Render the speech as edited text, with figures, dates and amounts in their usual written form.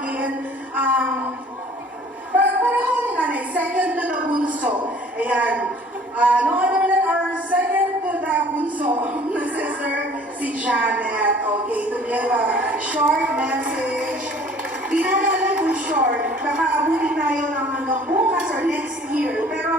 again. Pareho ni nanay, second to the bunso. Ayan. No other than our second to the bunso, na sister, si Janet. Okay, to give a short message. Di na alam kung short, baka abutin tayo ng hanggang bukas or next year. Pero